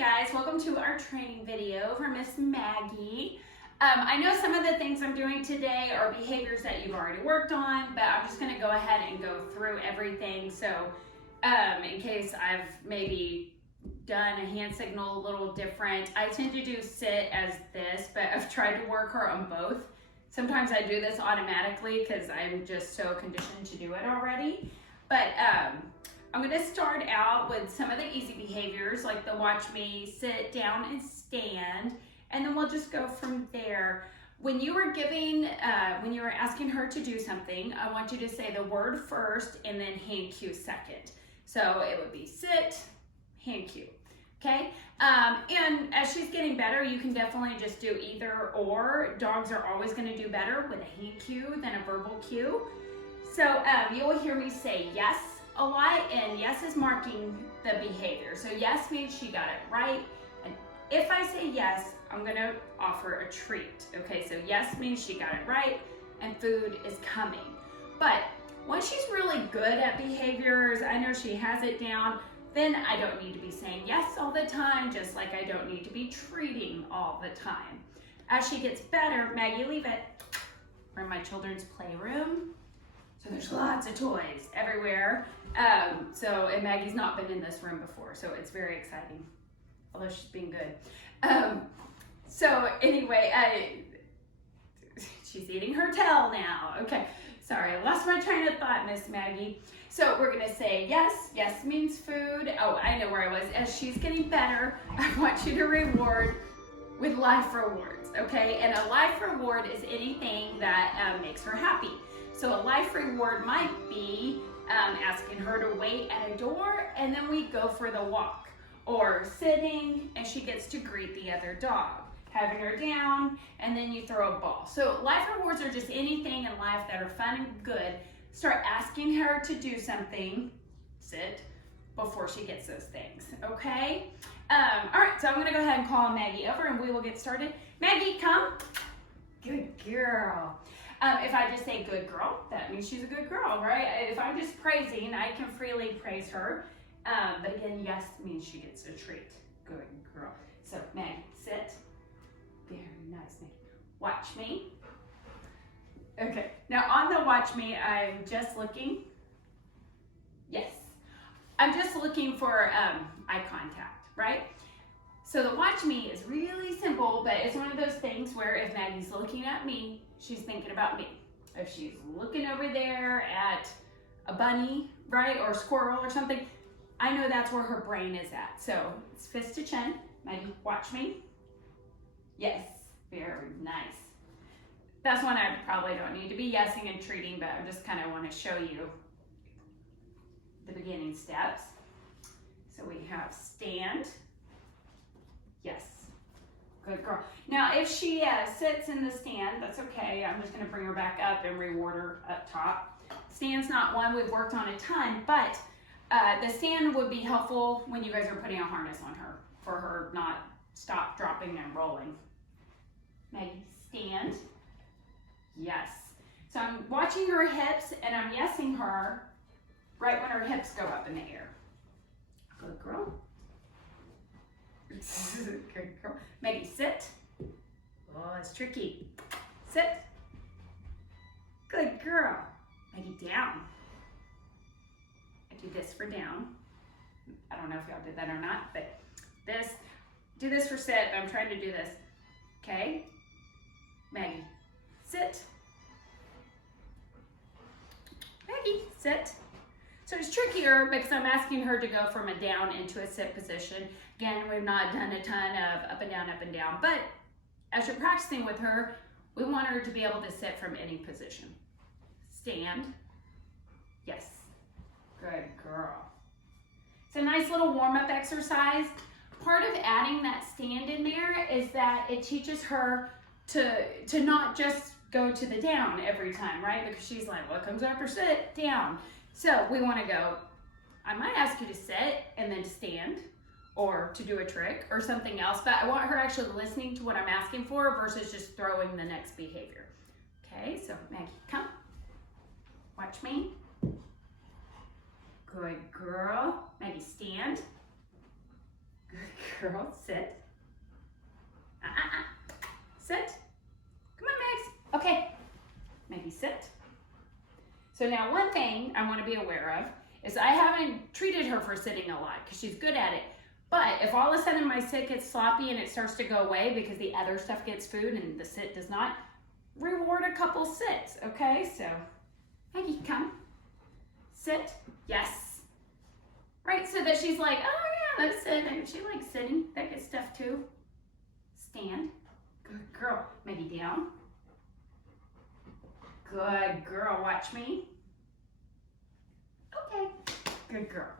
guys, welcome to our training video for Miss Maggie. I know some of the things I'm doing today are behaviors that you've already worked on, but I'm just going to go ahead and go through everything. So in case I've maybe done a hand signal a little different, I tend to do sit as this, but I've tried to work her on both. Sometimes I do this automatically because I'm just so conditioned to do it already. But I'm going to start out with some of the easy behaviors like the watch me, sit down and stand, and then we'll just go from there. When you were when you were asking her to do something, I want you to say the word first and then hand cue second. So it would be sit, hand cue. Okay, and as she's getting better, you can definitely just do either or. Dogs are always going to do better with a hand cue than a verbal cue. So you will hear me say yes a lot, and yes is marking the behavior. So yes means she got it right, and if I say yes, I'm going to offer a treat. Okay, so yes means she got it right, and food is coming. But once she's really good at behaviors, I know she has it down, then I don't need to be saying yes all the time, just like I don't need to be treating all the time. As she gets better, Maggie, leave it. We're in my children's playroom, so there's lots of toys everywhere. And Maggie's not been in this room before, so it's very exciting, although she's being good. So anyway, she's eating her tail now. Okay, sorry, I lost my train of thought, Miss Maggie. So we're gonna say yes. Yes means food. Oh, I know where I was. As she's getting better, I want you to reward with life rewards, okay? And a life reward is anything that makes her happy. So a life reward might be asking her to wait at a door and then we go for the walk, or sitting and she gets to greet the other dog, having her down and then you throw a ball. So life rewards are just anything in life that are fun and good. Start asking her to do something, sit, before she gets those things, okay? All right, so I'm gonna go ahead and call Maggie over and we will get started. Maggie, come. Good girl. If I just say good girl, that means she's a good girl, right? If I'm just praising, I can freely praise her. But again, yes means she gets a treat. Good girl. So Maggie, sit. Very nice, Maggie. Watch me. Okay, now on the watch me, I'm just looking. Yes, I'm just looking for eye contact, right? So the watch me is really simple, but it's one of those things where if Maggie's looking at me, she's thinking about me. If she's looking over there at a bunny, right, or a squirrel or something, I know that's where her brain is at. So it's fist to chin. Maggie, watch me. Yes, very nice. That's one I probably don't need to be yesing and treating, but I just kind of want to show you the beginning steps. So we have stand. Yes. Good girl. Now, if she sits in the stand, that's okay. I'm just going to bring her back up and reward her up top. Stand's not one we've worked on a ton, but the stand would be helpful when you guys are putting a harness on her for her not stop, dropping, and rolling. Maggie, stand. Yes. So I'm watching her hips and I'm yesing her right when her hips go up in the air. Good girl. Good girl. Maggie, sit. Oh, it's tricky. Sit. Good girl. Maggie, down. I do this for down. I don't know if y'all did that or not, but this. Do this for sit. I'm trying to do this. Okay. Maggie, sit. Maggie, sit. So it's trickier because I'm asking her to go from a down into a sit position. Again, we've not done a ton of up and down, but as you're practicing with her, we want her to be able to sit from any position. Stand. Yes. Good girl. It's a nice little warm-up exercise. Part of adding that stand in there is that it teaches her to not just go to the down every time, right? Because she's like, what comes after sit? Down. So we want to go, I might ask you to sit and then stand or to do a trick or something else, but I want her actually listening to what I'm asking for versus just throwing the next behavior. Okay, so Maggie, come. Watch me. Good girl. Maggie, stand. Good girl. girl, sit. Sit. Come on, Max. Okay, Maggie, sit. So now one thing I want to be aware of is I haven't treated her for sitting a lot because she's good at it. But if all of a sudden my sit gets sloppy and it starts to go away because the other stuff gets food and the sit does not, reward a couple sits, okay? So, Maggie, come. Sit. Yes. Right, so that she's like, oh yeah, let's sit. She likes sitting. That good stuff too. Stand. Good girl. Maggie, down. Good girl. Watch me. Okay. Good girl.